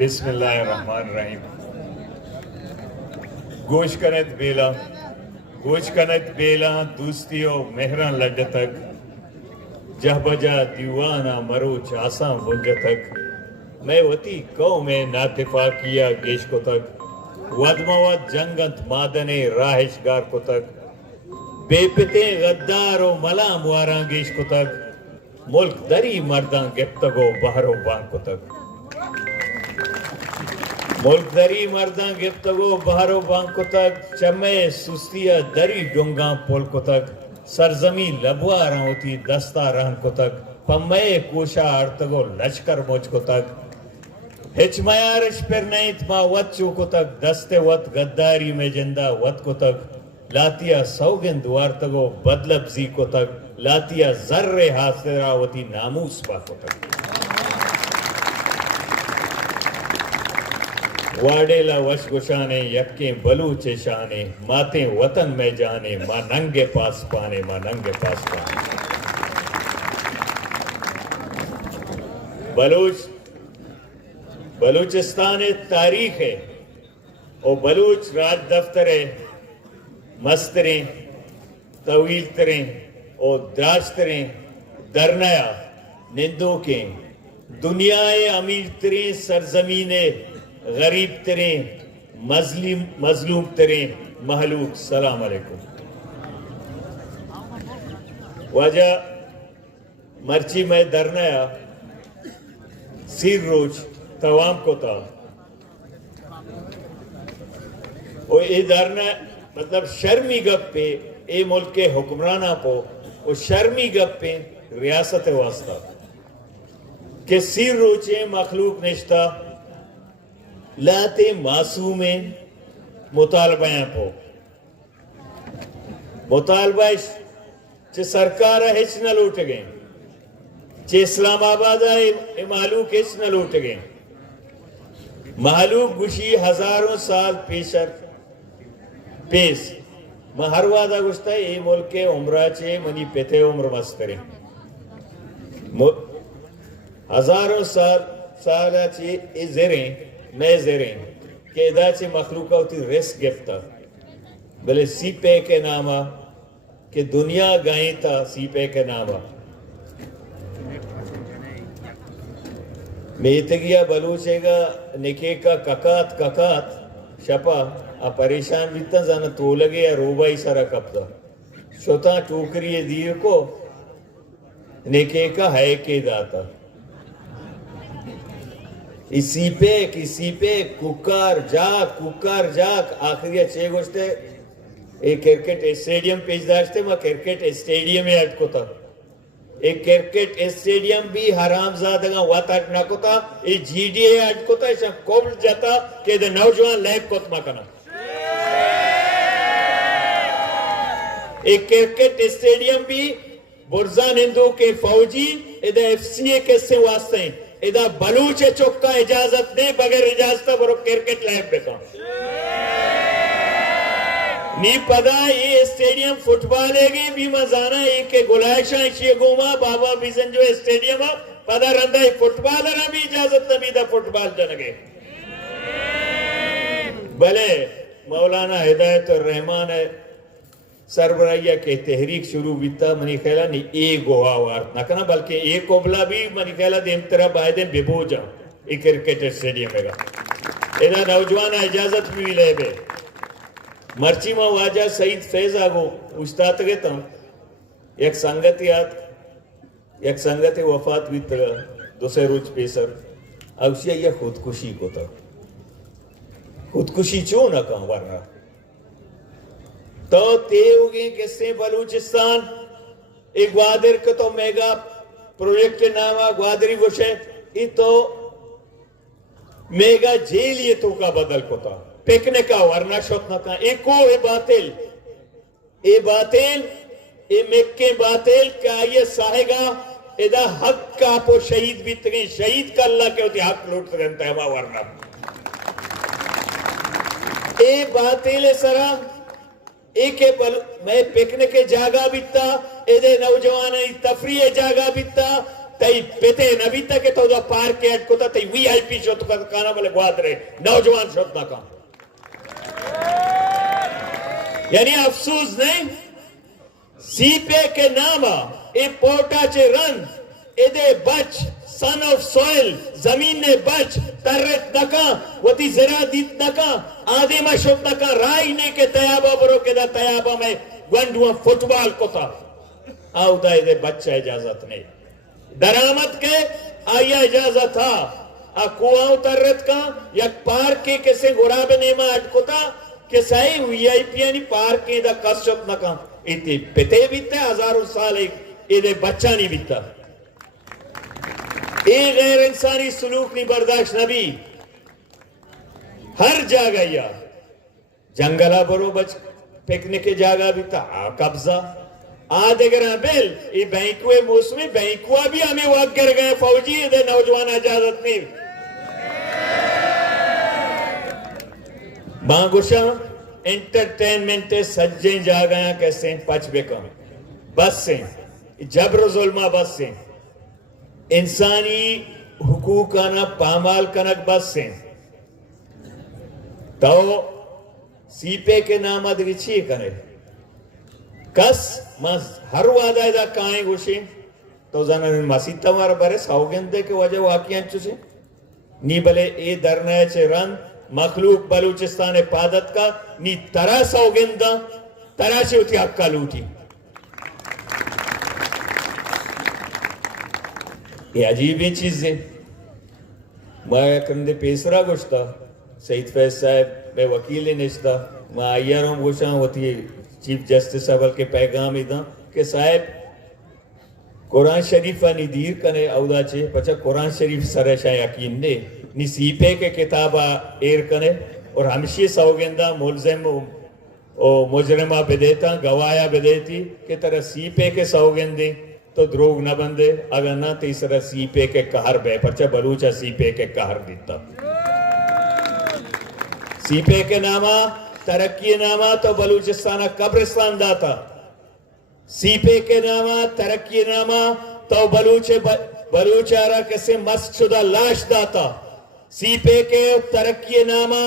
بسم اللہ الرحمن الرحیم. گوش کنت بیلا دوستی و مہران لڈ تک جہ بجا دیوانا مروچ آساں بنج تک میں وتی قوم ناتفا کیا گیش کو تک ودموت جنگت مادن راہشگار کو تک بے پتے غدار و ملام واران گیش کو تک ملک دری مردان گفتگو بہرو بان کو تک ملک دری مردان گفتگو بہرو بان کو تک چمے سستیا دری ڈونگاں پول کو تک سرزمین لبواران ہوتی دستا رہن کو تک پمے کوشا ارتگو لشکر موج کو تک ہچ میارش پر نیت ما وط چو کو تک دستے وط غداری میں جندہ وط کو تک لاتیا سوگن دوارتگو بدلبزی کو تک لاتیا ذر حاصراوتی ناموس پا کو تک واڈیلا وش گشانے یکیں بلوچ شانے ماتیں وطن میں جانے ماں ننگے پاس پانے ماں ننگے پاس پانے بلوچستان تاریخ ہے اور بلوچ راج دفتر ہے مستریں طویل تریں اور دراز تریں درنیا نندوں کے دنیا امیر تریں سرزمین غریب تریں مظلوم تریں محلوق. سلام علیکم. وجہ مرچی میں درنیا سیر روچ توام کو تا اور اے درنا مطلب شرمی گپ پہ اے ملک کے حکمرانہ پو اور شرمی گپ پہ ریاست واسطہ کہ سیر روچے مخلوق نشتہ لاتے معصومیں مطالبہ پو مطالبہ چھ سرکار ہچ نہ لوٹ گئے چھ اسلام آباد محلوق ہچ نہ لوٹ گئے محلوق گشی ہزاروں سال پیس میں ہر وعدہ گشتا ہے یہ ملک کے عمرہ چھے منی پیتے عمر مسترے ہزاروں سال چھے زیریں میں زیریں کہ ادا چھے مخلوقہ ہوتی رسک گفتا بلے سی پے کے نامہ کہ دنیا گائیں تھا سی پے کے نامہ میتگیا بلوچے گا نکے کا ککات شپا پریشان بیتا زانا تو لگے یا روبائی سارا کپتا شوتا ٹوکری دیر کو نکے کا ہے کے داتا اسی پہ ککار جاک آخری چھے گوشتے ایک کرکٹ اسٹیڈیم پیج داشتے ماں کرکٹ اسٹیڈیم ہی اٹکو تھا ایک کرکٹ اسٹیڈیم بھی حرام زادگاں وات اٹنا کو تھا ایک جی ڈی اے اٹکو تھا ایسا کوبل جاتا کہ دے نوجوان لیب کو تھا کنا ایک کرکٹ اسٹیڈیم بھی برزان ہندو کے فوجی ادھا ایف سی اے کس سے واسطے ہیں ادھا بلوچ چکا اجازت دے بغیر اجازتہ برو کرکٹ لیب بیتا نی پدا یہ اسٹیڈیم فٹ بال ہے گی بھی مزانا ایک گلائشاں شیئے گوما بابا بیزن جو اسٹیڈیم پدا رندہ فٹ بال ہے بھی اجازت نبی دا فٹ بال جنگے بلے مولانا ہدایت الرحمن ہے سربرائیہ کے تحریک شروع بیتا منی خیلہ نہیں ایک گوہا وارت نہ کنا بلکہ ایک قبلہ بھی منی خیلہ دیم طرح باہدیں ببو جاؤں ایک کرکٹ اسٹیڈیم ہے گا ایدہ نوجوان اجازت بھی لے بے مرچی ماں واجہ سعید فیض آگو استاد گئے تھا ایک سنگتی وفات بھی تھا دوسرے روچ پیسر اوشیہ یہ خودکشی کو تھا خودکشی چون نہ کہاں ورنہ تو تے ہوگئے کس سے بلوچستان ایک گوادر کا تو میگا پروجیکٹ نامہ گوادری گوشے یہ تو میگا جیل یہ تو کا بدل کو تھا پیکنے کا ورنہ شوت نہ کہاں ایکو اے باطل اے مکے باطل کیا یہ ساہے گا ادھا حق کا پو شہید بھی تگیں شہید کا اللہ کے ہوتی حق لوٹ تگیں تیمہ ورنہ اے باطل سرا ایک میں پکنک جاگا بیتا ایدے نوجوان تفریح جاگا بیتا تئی پیتے نبی تک تو دا پارک ایڈ کو تا تئی وی آئی پی شو تو کانا بلے گواد رہے نوجوان شد نہ کام یعنی افسوس نہیں سی پے کے ناما اے پوٹا چے رن اے دے بچ سن آف سوئل زمین نے بچ ترت نکا وطی زرا دیت نکا آدھے میں شد نکا رائی نے کے تیابہ برو کے دا تیابہ میں گونڈوان فٹبال کو تا آو دا اے دے بچہ اجازت نہیں درامت کے آیا اجازت تھا کنواں ترت کا یک پارک کے کسے غراب نیمہ اٹکتا کہ صحیح ہوئی آئی پی یعنی پارک کے دا کسشت نکا ایتے پتے بیتے ہزاروں سال ایدے بچہ نہیں بیتا اے غیر انسانی سلوک نہیں برداشت نبی ہر جاگہ یا جنگلہ برو بچ پکنک جاگہ بیتا قبضہ آدھے گرہ بیل ای بینکوے موسمی بینکوہ بھی ہمیں وقت گر گئے فوجی دے نوجوان اجازت نہیں مانگوشا انٹرٹینمنٹ سجیں جا گیا کیسے پچ بکم بس سے جبر ظلمہ بس سے انسانی حقوق آنا پامال کنک بس سے تو سی پے کے نام ادھگی چی کنے کس ہر وعدہ دا کائیں گوشیں تو زنان مسیح تمہارا برے ساوگندے کے وجہ واقعی چوشیں نی بلے اے درنائے چے رن مخلوق بلوچستان پادت کا نی ترہ ساوگندہ ترہ چے ہوتی حق کا لوٹی یہ عجیب ہی چیز ہے میں کرندے پیسرا گوشتا سید فیض صاحب میں وکیل نشتا میں آئیہ رہوں گوشاں ہوتی چیف جسٹس صاحب کے پیغام ایداں کہ صاحب قرآن شریف نی دیر کنے اودا چھے پچھا قرآن شریف سرشا یقین نے نی سی پے کے کتابہ ایر کنے اور ہمشی سوگندہ ملزم مجرمہ بدیتا گوایا بدیتی کہ ترہ سی پے کے سوگندیں تو دروگ نہ بندے اگر نہ تیسرا سی پے کے کہر بے پرچہ بلوچہ سی پے کے کہر دیتا سی پے کے نامہ ترقی نامہ تو بلوچستانہ قبرستان داتا سی پے کے نامہ ترقی نامہ تو بلوچارہ کسے مسک شدہ لاش داتا سی پے کے ترقی نامہ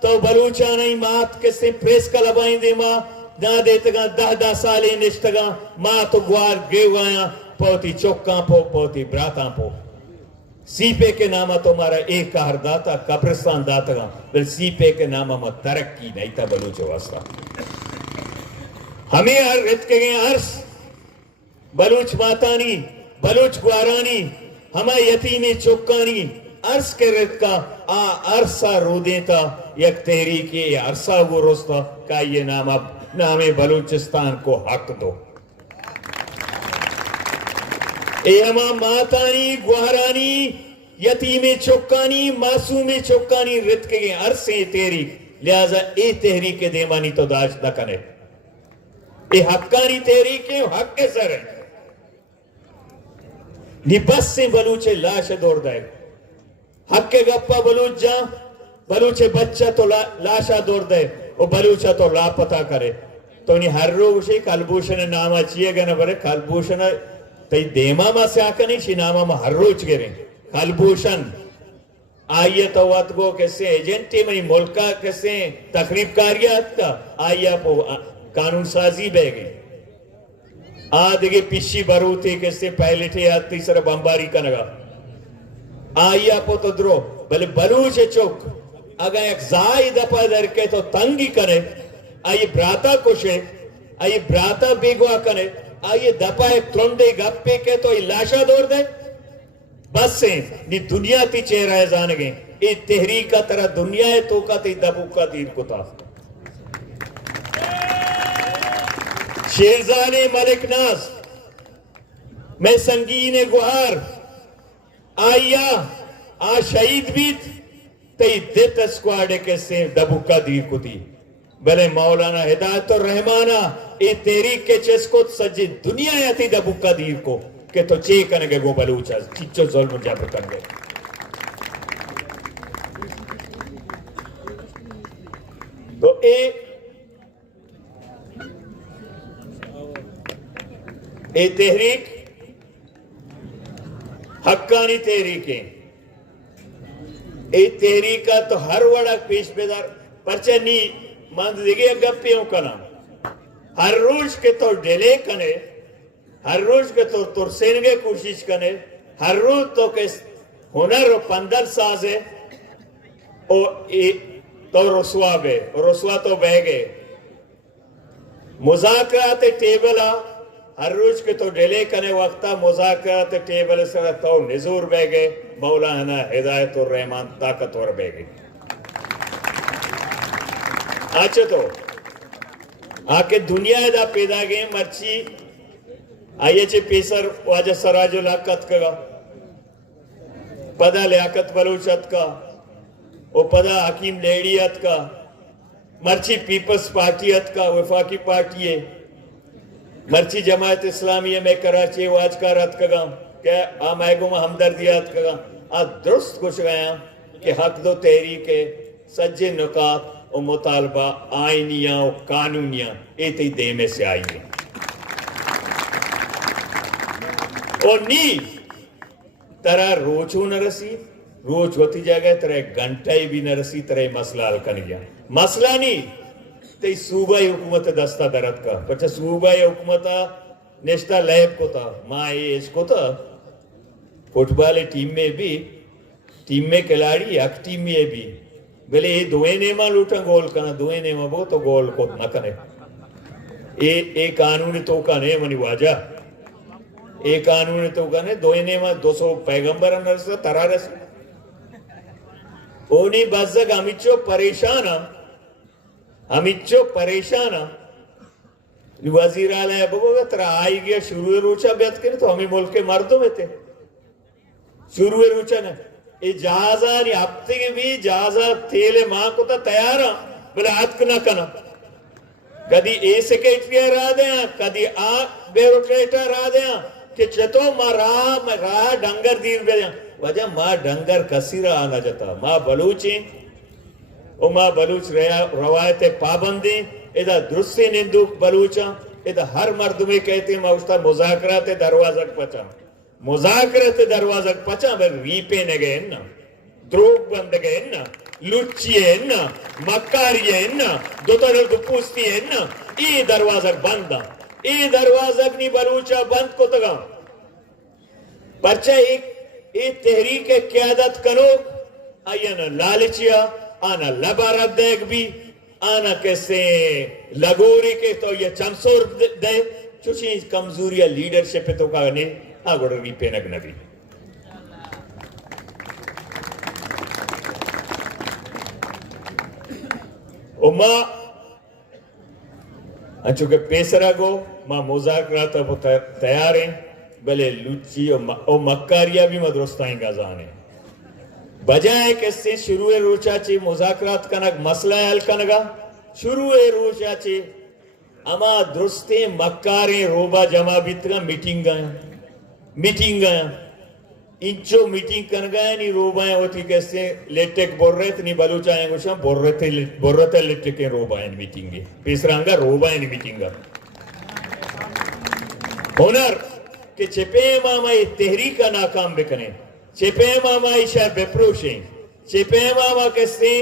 تو بلوچانہ مات کسے پریس کا لبائیں دے ماں نہ دیتے گا 10 سالیں نشتگا ماں تو گوار گیو آیا پوتی چوکاں پو پوتی براتاں پو سی پے کے نامہ تمہارا ایک کہر داتا قبرستان داتا گا بل سی پے کے نامہ میں ترقی نہیں تا بلوچ واسطہ ہمیں ہر رت کے گئے عرص بلوچ ماتانی بلوچ گوارانی ہمیں یتیمی چکانی عرص کے رت کا عرصہ رو دیتا یک تحریکی عرصہ وہ رستا کا یہ نام بلوچستان کو حق دو اے ہما ماتانی گوارانی یتیم چکانی معصوم چکانی رت کے گئے عرصے تحریک لہذا اے تحریک کے دیمانی تو داج نہ کنے اے حقانی تحریک ہے حق کے سر ہے نی بس سے بلوچے لاش دور دائے حق کے گپا بلوچ جا بلوچے بچہ تو لاشا دور دائے اور بلوچہ تو لاپتہ کرے تو انہیں ہر روشی کلبوشن نامہ چیئے گا نہ برے کلبوشن تی دیما ما سے آکا نہیں چی نامہ ما ہر روچ گریں کلبوشن آئیے تو واتگو کسے ایجنٹی منی ملکہ کسے تقریب کاریات کا آئیے پو قانون سازی بے گئی آدھگے پیشی بروتے کسے پہلٹے آتی سر بمباری کنگا آئیے پو تو درو بلے بلوچ چوک اگر ایک زائد اپا در کے تو تنگی کرے آئیے براتا کشے آئیے براتا بیگوا کرے آئیے دپا ایک ترندے گپے کے تو لاشا دور دے بس سے نی دنیا تی چہرہ ہے زانگیں ای تحریکہ ترہ دنیا ہے تو کا تی دبو کا دیر کتا شیرزان ملک ناز میں سنگین گوھار آئیا شہید بیت تی دیت اسکواڈے کے سے دبو کا دیر کتی بلے مولانا ہدایت الرحمانہ اے تحریک کے چیز کو سجی دنیا یا تی دبو کا دیر کو کہ تو چے کنگے گو بلوچا چچو ظلم جا پر کنگے تو اے تحریک حقانی تحریکیں ای تحریکہ تو ہر وڑا پیش بیدار پرچہ نی مند دیگے گپیوں کنا ہر روز کے تو ڈیلے کنے ہر روز کے تو ترسینگے کوشش کنے ہر روز تو کس ہنر و پندر سازے تو رسوا بے رسوا تو بہ گئے مذاکرات ٹیبلہ ہر روز کے تو ڈیلے کنے وقتا مذاکرات ٹیبل سے تو نزور بہ گئے مولانا ہدایت الرحمن طاقتور بہ گئے آچھا تو آکے دنیا دا پیدا گئے مرچی آئیے چھے پیسر واجہ سراج الاقت کا پدا لیاقت بلوچت کا او پدا حکیم لیڈیت کا مرچی پیپلز پارٹیت کا وفاقی پارٹی ہے مرچی جماعت اسلامیہ میں کراچی واج کا رات کا کہ آمائگوں میں ہمدردیات کا درست کچھ گیا کہ حق دو تحریک سجے نکات و مطالبہ آئینیاں و قانونیاں ایتی دے میں سے آئی ہیں اور نی ترہ روچو نہ رسی روچ ہوتی جائے ترہ گھنٹائی بھی نہ رسی ترہ مسئلہ حل کنیا مسئلہ نہیں تی صوبائی حکومت دستہ درد کا پچھا صوبائی حکومت نشتہ لیب کو تھا ماں ایش کو تھا فوٹبال ٹیم میں بھی ٹیم میں کھلاڑی ایک ٹیم میں بھی بلے یہ دوئے نیمہ لوٹا گول کنا دوئے نیمہ بہت تو گول کو نہ کنے اے قانون تو کنے منی واجہ اے قانون تو کنے دوئے نیمہ 200 پیغمبر نرسا ترہ رسی اونی بزگ ہمیچو پریشانا وزیر آلہ بگو ترہ آئی گیا شروع روچہ بیعت کرنے تو ہمیں ملک کے مردوں میں تھے شروع روچہ نے اے جہازہ نی ہفتے کے بھی جہازہ تیلے ماں کو تا تیارا بلے ہاتھ کنا کنا کدی اے سیکریٹری را دیا کدی بیروکریٹر را دیا کہ چتو ماں راہ ڈنگر دیر بے دیا وجہ ماں ڈنگر کسی را آنا جاتا ماں بلوچیں او ماں بلوچ روایت پابندی ادھا درستی نندوک بلوچاں ادھا ہر مرد میں کہتے ہیں ماں مذاکرات دروازک پچا مذاکرات دروازک پچا بھر ریپے نگے نا دروگ بند گئے نا لچی ہے نا مکاری ہے نا دو طرح کو پوستی ہے نا ای دروازک بندہ ای دروازک نی بلوچا بند کو تگا پرچہ ایک تحریک قیادت کنو آئینا لالچیا آنا لبارت دیکھ بھی آنا کیسے لگوری کے تو یہ چمسور دے چوچی کمزوری لیڈرشپ تو کہنے آگوڑ ریپے نگنبی او ماں انچو کہ پیسرہ گو ماں مذاکرات اب تیار ہیں بلے لچی او مکاریہ بھی مدرستائیں گازانے بجائے کسی شروع روچا چی مذاکرات کنک مسئلہ حل کنگا شروع روچا چی اما درستے مکاریں روبا جمع بیتگا میٹنگ گیا انچو میٹنگ کنگا ہے نی روبا ہیں ہوتی کیسے لیٹک بور رہے تھے نی بلوچا ہیں گوشا بور رہے تھے لیٹکیں روبا ہیں میٹنگ گے پیسرانگا روبا ہیں میٹنگا ہنر کہ چھپے ماما یہ تحریکہ ناکام بکنے چھپے ماما ایشہ بپروشیں چھپے ماما کستے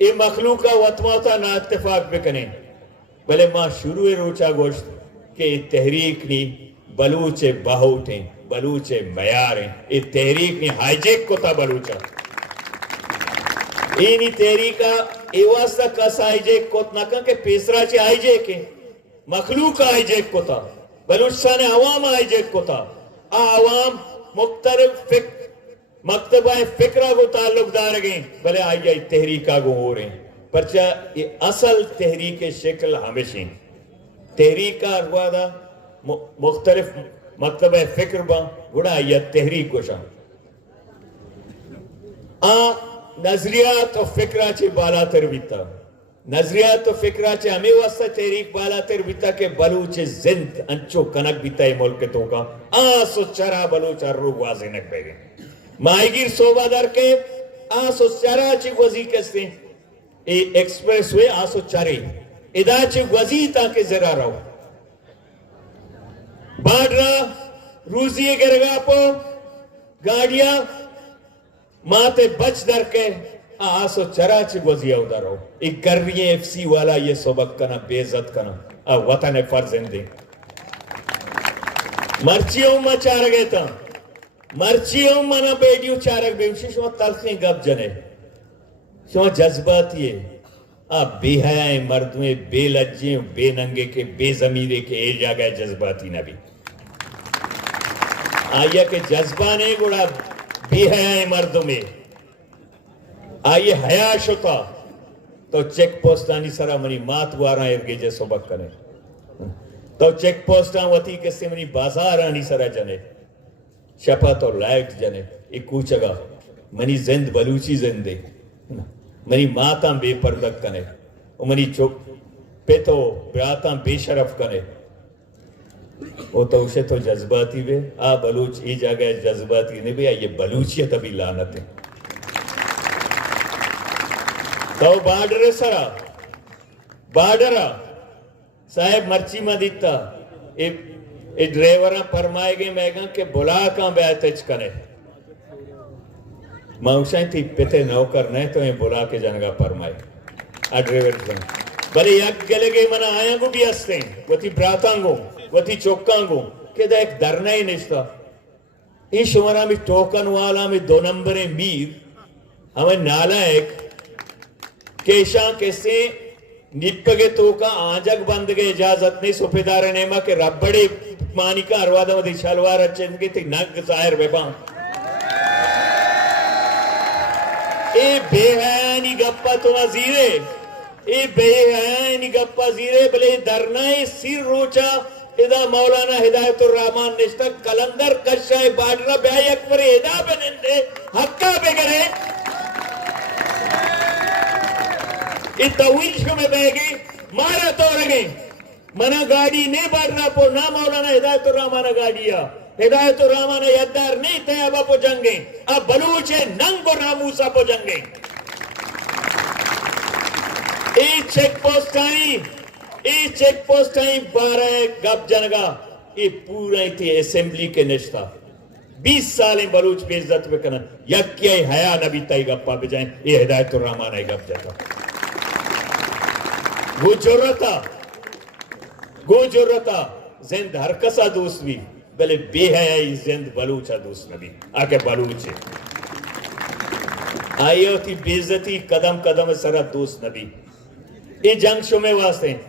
یہ مخلوقہ وطماتا نا اتفاق بکنے بلے ماں شروع روچا گوشت کہ تحریک نی بلوچ باہوٹیں بلوچ میاریں یہ تحریک نی ہائی جیک کو تا بلوچا اینی تحریکہ ایواستا کس ہائی جیک کو تا نکا کہ پیسرا چے ہائی جیک ہیں مخلوق ہائی جیک کو تا بلوچستان عوام ہائی جیک کو تا عوام مختلف مکتبہ فکرہ کو تعلق دار گئیں بلے آئی تحریکہ کو ہو رہے ہیں پرچہ یہ اصل تحریک شکل ہمیشہ تحریکہ اروادا مختلف مکتبہ فکر با گوڑا آئی تحریک کو شاہ نظریات و فکرہ چی بالا تر بیتا نظریات و فکرہ چی ہمیں واسطہ تحریک بالا تر بیتا کہ بلوچ زند انچو کنک بیتا ہے ملک تو کا آسو چرا بلوچ روگ واضح نک بے گئے مائی گیر صوبہ در کے آسو چرا چی وزی کستے ایکسپریس ہوئے آسو چرے ادا چی وزی تاکہ ذرا رہو باڑ رہا روزی گرگا پو گاڑیاں ماتے بچ در کے آسو چرا چی گوزی او درو ایک کر رہی ہیں ایف سی والا یہ سبق کنا بے عزت کنا وطن فرزندے مرچیوں ما چارگے تا مرچیوں ما نا بیڈیو چارگ بیوشی شما تلخیں گب جنے شما جذباتی ہے بے حیائیں مردویں بے لجیں بے ننگے کے بے ضمیرے کے اے جاگہ جذباتی نبی آیا کہ جذبانے گوڑا بے حیائیں مردوں میں آئیے حیاء شتا تو چیک پوسٹانی سرا منی مات وارا ارگے جے سبق کنے تو چیک پوسٹان وطی کسی منی بازار آنی سرا جنے شپا تو لائٹ جنے ایک کوچگا منی زند بلوچی زندے منی ماتاں بے پردک کنے منی چپ پہ تو براتاں بے شرف کنے وہ تو اسے تو جذباتی بے بلوچ ای جاگہ جذباتی نہیں بے یہ بلوچیت ابھی لانت ہے تو بارڈر سرا بارڈرہ صاحب مرچی میں دیتا اے ڈریورہ فرمائے گئے میں گا کہ بلا کان بیعتج کنے ماؤشائیں تھی پتے نوکر نہیں تو یہ بلا کے جنگا فرمائے ڈریور جنگ بلے یک گلے گئے منا آیا گو بھی ہستیں وہ تھی براتاں گو وہ تھی چوکاں گو کہ دا ایک درنہ ہی نشتا این شمارا میں ٹوکن والا میں 2 نمبریں میر ہمیں نالا ایک کیشاں کیسے نپگے توکا آنجک بند گئے اجازت نہیں سپیدار نیمہ کے ربڑے مانی کا اروادہ مدی شلوار اچھن گئی تھی نگ ظاہر بیبان اے بے حیانی گپا تو نظیرے اے بے حیانی گپا زیرے بلے درنائی سیر روچا ادا مولانا ہدایت الرحمن نشتا کلندر کشای باڑرہ بیائی اکبر ادا بنندے حقا بگرے ای تویل شو میں بے گئی مارا تو رگیں منا گاڑی نہیں باڑرہ پو نا مولانا ہدایت الرحمن گاڑیا ہدایت الرحمن یدار نہیں تیابا پو جنگیں اب بلوچے ننگ و ناموسا پو جنگیں ای چیک پوسٹ آئیں 12 گب جنگا ای پورا ہی تھی اسمبلی کے نشتا 20 سالیں بلوچ بے عزت بکنا یکی آئی حیاء نبی تائی گپا بجائیں یہ ہدایت الرحمن آئی گپ جاتا گو جرتا زند ہر کسا دوست بھی بلے بے حیائی زند بلوچا دوست نبی آکے بلوچے آئی ہوتی بے عزتی قدم قدم سرا دوست نبی یہ جنگ شو میں واسطے ہیں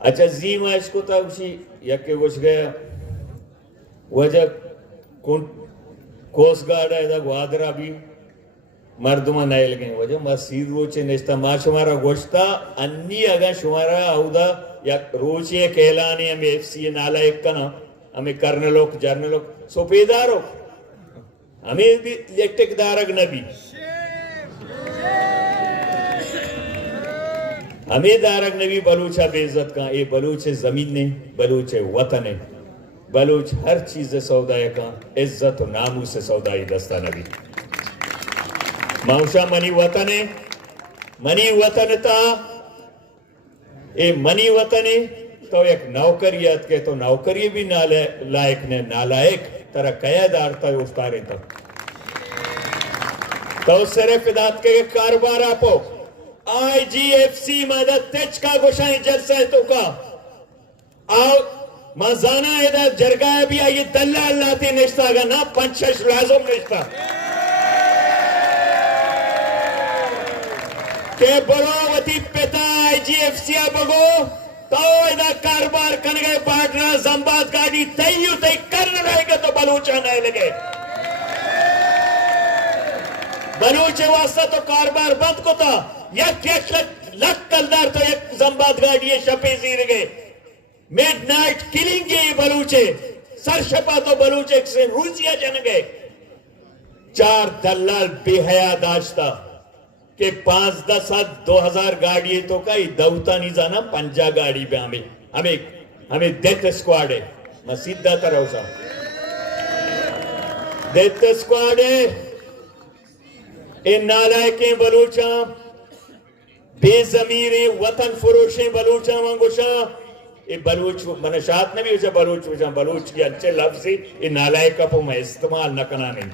اچھا زیم آئیش کو تا اسی یکے گوش گیا وجہ کوس گاڑا ہے دا گوادرہ بھی مردمہ نائل گئے وجہ مسیر روچے نشتا ما شمارا گوشتا انی اگا شمارا اودا یا روچے کہلانی ہمیں ایف سی نالا ایک کنا ہمیں کرنلوک جرنلوک سپیدارو ہمیں بھی لیکٹک دارگ نبی ہمیں دارگ نبی بلوچہ بے عزت کا اے بلوچ زمین نے بلوچ وطن ہے بلوچ ہر چیز سودائے کا عزت و نامو سے سودائی دستا نبی ماؤشا منی وطن ہے منی وطن تا اے منی وطن ہے تو ایک نوکریت کے تو نوکری بھی لائق نے نالائق ترہ قیدار تا افتارے تا تو صرف اداد کے کاربار آپو آئی جی ایف سی مدد تیچ کا گوشائیں جلسہ تو کا آؤ مازانا ایدہ جرگاہ بھی آئی دلہ اللہ تی نشتا گا نا 5-6 لازم نشتا کہ برو وطی پیتا آئی جی ایف سی بگو تو ایدہ کاربار کنگے پاٹنا زمباد گاڑی تیو تی کرن رہے گا تو بلوچہ نئے لگے بلوچے واسطہ تو کاربار بند کو تا یک لک کلدار تو یک زمباد گاڑی شپے زیر گئے میڈ نائٹ کلنگ یہ بلوچے سر شپا تو بلوچے سے روسیہ جن گئے 4 دلال بے حیاء داشتا کہ 5-10 2000 گاڑی تو کئی دوتا نہیں جانا 5 گاڑی پہ ہمیں ڈیتھ سکواڈ ہے میں سیدھا تر ہو سا ڈیتھ سکواڈ ہے ان نالائکیں بلوچاں بے ضمیریں وطن فروشیں بلوچاں وانگوشاں یہ بلوچ منشات نے بھی اسے بلوچ کی اچھے لفظ ہی یہ نالائق اپو میں استعمال نہ کرنا نہیں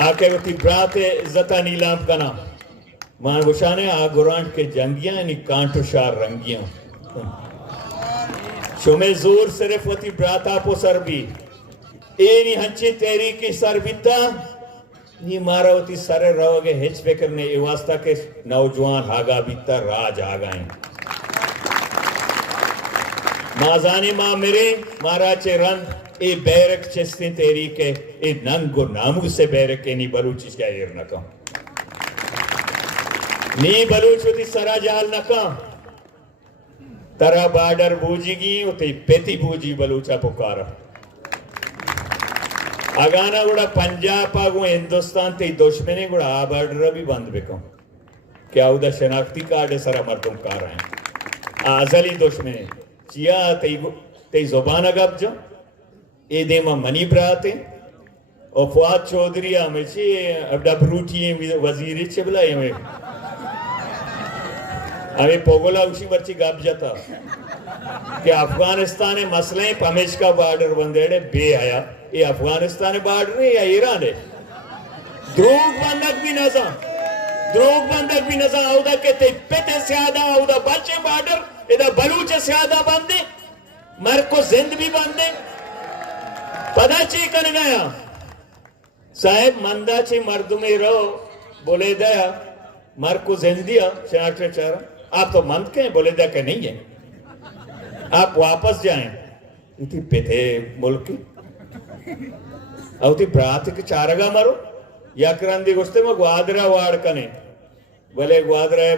آکے وہ تی برات عزتہ نیلام کنا مان گوشانے آگورانٹ کے جنگیاں یعنی کانٹو شار رنگیاں شمیں زور صرف وہ تی براتا پو سر بھی اینی ہنچے تحریکی سر بیتا یہ مارا ہوتی سر رہو گے ہچ فکر نے یہ واسطہ کہ نوجوان آگا بیتا راج آگائیں مازانی ماں میرے مارا چے رند اے بیرک چستیں تحریکے اے ننگ و نامو سے بیرک نی بلوچی کیا ایر نکا نی بلوچ ہوتی سرا جال نکا ترا بارڈر بوجی گی ہوتی پیتی بوجی بلوچا پکارا اگانا گوڑا پنجاب آگو ہندوستان تی دشمنے گوڑا آبارڈر بھی بند بکم کیا او دا شناختی کارڈے سرا مردم کار رہے ہیں آزلی دشمنے چیا تی زبان اگاب جو اے دیما منی براتے اور فواد چودری آمیں چی اب دا بروٹی وزیری چے بلا ہمیں ہمیں پوگولا اسی برچی گاب جاتا کہ افغانستان مسئلیں پمیش کا بارڈر بندیڑے بے آیا یہ افغانستان بارڈر ہے یا ایران ہے دروگ بندک بھی نظام آؤدا کہ تے پیتے سیادہ آؤدا بچے بارڈر ادھا بلوچ سیادہ بندے مر کو زند بھی بندے پدا چی کن گیا صاحب مندہ چی مردمی رو بولے دیا مر کو زندیا شناکٹر چارہ آپ تو مند کہیں بولے دیا کہ نہیں ہے آپ واپس جائیں اتی پیتے ملکی اوتی برات کے چارگا مرو یا کرندی گوشتے میں گوادرہ وارڈ کنے بلے گوادرہ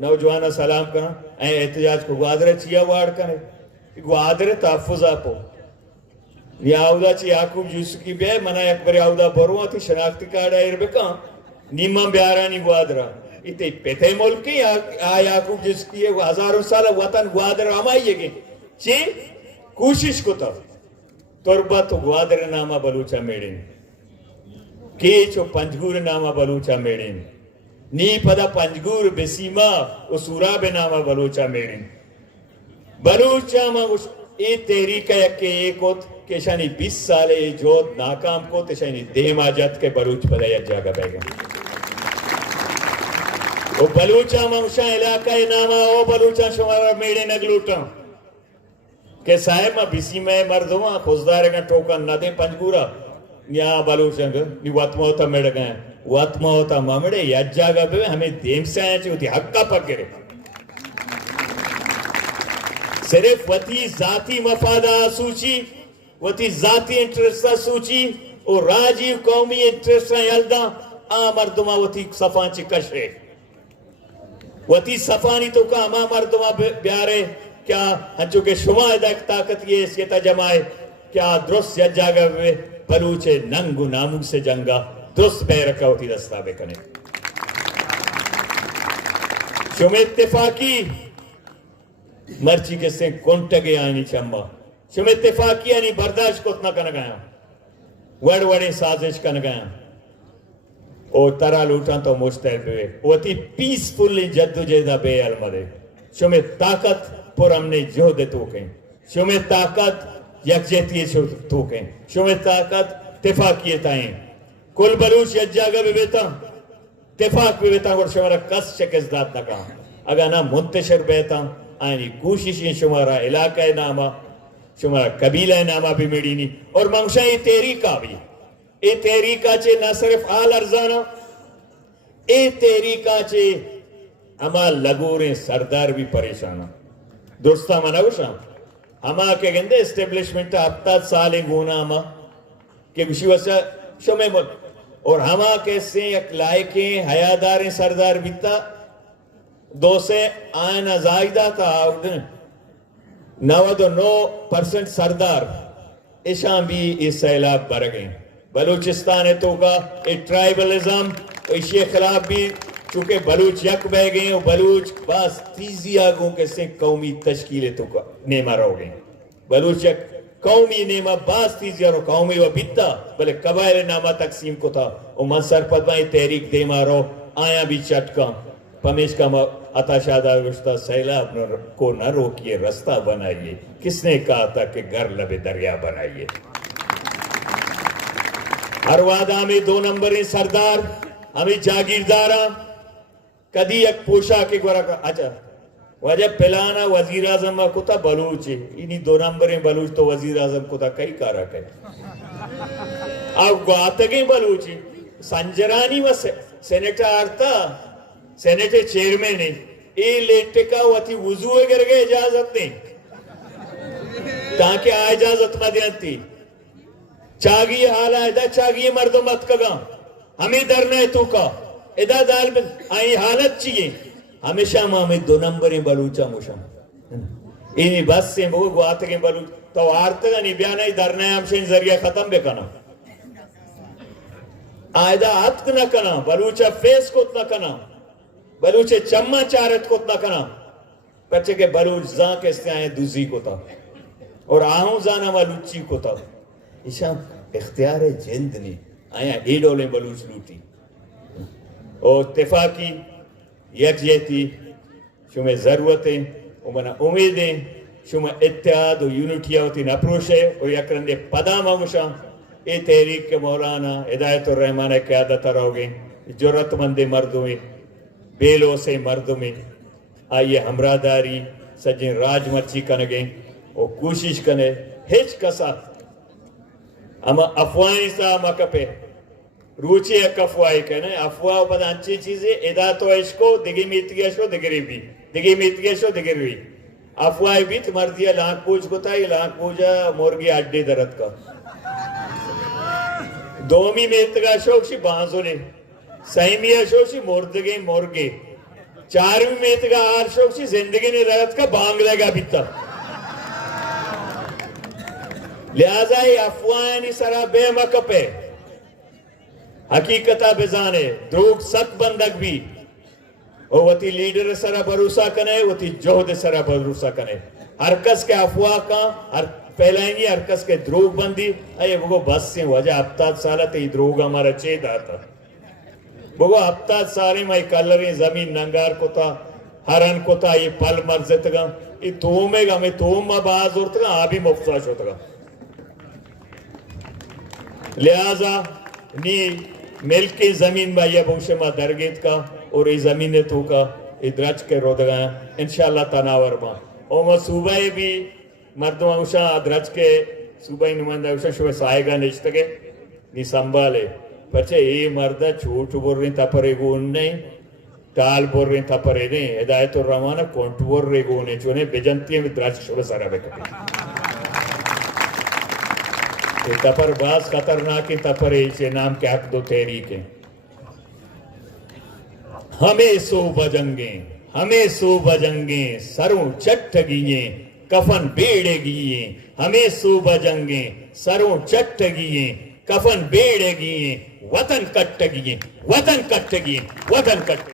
نوجوانہ سلام کنا این احتجاج کو گوادرہ چیا وارڈ کنے گوادرہ تحفظ آپو یا آودا چی یعقوب یوسف کی بے منہ اکبر آودا بروا تھی شناختی کارڈا ایر بکا نیمہ بیارانی گوادرہ اتے پیتے ملکی یعقوب یوسف کی ہزاروں سالہ وطن گوادرہ ہمائیے گے چی کوشش کو تھا تربہ تو گوادر نامہ بلوچا میڑین کیچو پنجگور نامہ بلوچا میڑین نی پدا پنجگور بسیما اسوراب نامہ بلوچا میڑین بلوچا ماں اے تحریک یکے ایک ہوت کہ شانی 20 سالے جوت ناکام کو تشانی دیم آجات کے بلوچ پدا یک جاگہ بے گئے وہ بلوچا ماں شاہ علاقہ نامہ او بلوچا شمارا میڑین اگلوٹا کہ صاحب ماں بیسی میں مردوں خوزدارے گا ٹوکن نہ دیں پنجگورا یہاں بلوچن گا نی واتمہ ہوتا میڑ گئے واتمہ ہوتا مامڑے یا جاگا بے ہمیں دیم سے آئیں چاہیے ہوتی حقا پک گرے صرف وطی ذاتی مفادہ سوچی وطی ذاتی انٹرسٹہ سوچی اور راجیو قومی انٹرسٹہ یلدہ مردمہ وطی صفان چی کشے وطی صفانی تو کا مردمہ بیارے کیا ہنچو کہ شما ادھک طاقت یہ اسیتا جمائے کیا درست یا جاگا ہوئے بلوچے ننگ و نامو سے جنگا درست بیرکا ہوتی دستا بے کنے شما اتفاقی مرچی کے سن کنٹگے آئینی چمبا شما اتفاقی آنی برداشت کو اتنا کن گیا وڑ وڑے سازش کن گیا اور ترہ لوٹاں تو مجتہد ہوئے وہ تھی پیسفلی جد و جہدہ بے علم دے شما طاقت پر ہم نے جہد توکیں شما طاقت یکجہتی توکیں شما طاقت اتفاقیت آئیں کل بلوچ یک جاگہ بے بیتا اتفاق بے بیتا اور شمارا کس شکست دات نکا اگر نا منتشر بیتا آئینی کوششیں شمارا علاقہ نامہ شمارا قبیلہ نامہ بھی میڈینی اور منگشاہ یہ تحریکہ بھی یہ تحریکہ چے نہ صرف آل ارزانا یہ تحریکہ چے ہما لگوریں سردار بھی پریشانا دوستا منہ گوشا ہما کے گندے اسٹیبلیشمنٹ ہفتہ سالیں گونا ہما کہ گوشی واسا شمیں ملک اور ہما کیسے ایک لائقیں حیاداریں سردار بیتا دو سے آئین زائدہ تا 99% سردار اشان بھی اس سیلاب بر گئیں بلوچستان ہے تو کا ایک ٹرائبلزم اسی خلاف بھی چونکہ بلوچ یک بہ گئے اور بلوچ باس تیزی آگوں کے سے قومی تشکیلیں تو کا نیمہ رو گئے بلوچ یک قومی نیمہ باس تیزی اور قومی و بیتا بلے قبائل نامہ تقسیم کو تھا اور منصر پدمائی تحریک دے مارو آیا بھی چٹکا پمیش کا عطا شادہ گشتہ سیلاب کو نہ روکیے رستہ بنائیے، کس نے کہا تھا کہ گھر لبے دریا بنائیے؟ ہر وعدہ میں 2 نمبریں سردار ہمیں جاگیردارہ کدی ایک پوشا کے گورا کا اچھا وجہ پلانا وزیر اعظم کو تا بلوچ انہی 2 نمبریں بلوچ تو وزیر اعظم کو تا کئی کارا کہے اب گواتگیں بلوچ سنجرانی و سینیٹر آرتا سینیٹر چیئرمین ہے اے لیٹے کا واتی وضوع گر گئے اجازت نہیں تاکہ آ اجازت مدین تھی چاگی حالا ادا چاگی مردم مت کگا ہمیں درنا ہے تو کا ادا دال میں آئی حالت چیئے ہمیشہ ہمیں 2 نمبریں بلوچا مشام انہی بس سے وہ گواتگیں بلوچ تو آرتگا نہیں بیانا ہی درنا ہے ہمشہ ان ذریعہ ختم بے کنا آئیدہ عطق نہ کنا بلوچہ فیس کو اتنا کنا بلوچہ چمہ چارت کو اتنا کنا پچھے کہ بلوچ زاں کہستے آئیں دوزی کو تا اور آہوں زانا بلوچی کو تا اشام اختیار جند نہیں آیا ایڈولیں بلوچ لوٹی اور اتفاقی یکجہتی شمیں ضرورتیں ومنا امیدیں شمیں اتحاد و یونٹیا ہوتی نپروشے اور یکرندے پدا مانگوشاں اے تحریک کے مولانا ہدایت الرحمن قیادت رہو گے جرت مند مردوں میں بیلوں سے مردوں میں آئیے ہمراہ داری سجن راج مرچی کنگیں اور کوشش کنے ہچ کسا اما افواہیں سا اما کپے روچی ایک افواہی کہنے افواہ پدا انچی چیزیں ادا تو عشقو دگی میتگی عشقو دگری بھی دگی میتگی عشقو دگری بھی افواہی بھی تمہردیا لانک پوچھ کو تائی لانک پوچھا مورگی اڈی درد کا دومی میتگا شوکشی بانزو نے سہیمی شوکشی مردگیں مورگے چارویں میتگا آر شوکشی زندگی نے رہت کا بانگ لے گا بیتا لہذا یہ افواہیں سرا بے مکپ ہے حقیقتہ بزانے دروگ ست بندگ بھی اور وطی لیڈر سرا بھروسہ کنے وطی جہد سرا بھروسہ کنے ہر کس کے افواہ کا پھیلائیں گی ہر کس کے دروگ بندی اے وہ بس سے وجہ ہفتاد سالہ تے دروگ ہمارا چید آتا وہ ہفتاد سالے میں کلریں زمین ننگار کو تا ہرن کو تا یہ پل مرزت گا یہ تومے گا میں توم باز ہوتا گا آبی مفتاش ہوتا گا لہذا نی ملکی زمین با یہ بوشما درگیت کا اور یہ زمین تو کا ادرج کے رو دگا انشاءاللہ تناور با اور وہ صوبہ بھی مردوں اوشا ادرج کے صوبہ نمائندہ اوشا شوہ سائے گا نشتگے نی سنبھالے پچھے یہ مردہ چھوٹ بور رہی تپرے گون نہیں ٹال بور رہی تپرے نہیں ہدایت الرحمانہ کونٹ بور رہی گونے چونے بجنتی ہیں درج شوہ سارا بے کبھی تپر باز خطرناکی تپر ایچے نام کے حق دو تحریک ہیں ہمیں سو بجنگیں سروں چٹ گئیں کفن بیڑے گئیں ہمیں سو بجنگیں سروں چٹ گئیں کفن بیڑے گئیں وطن کٹ گئیں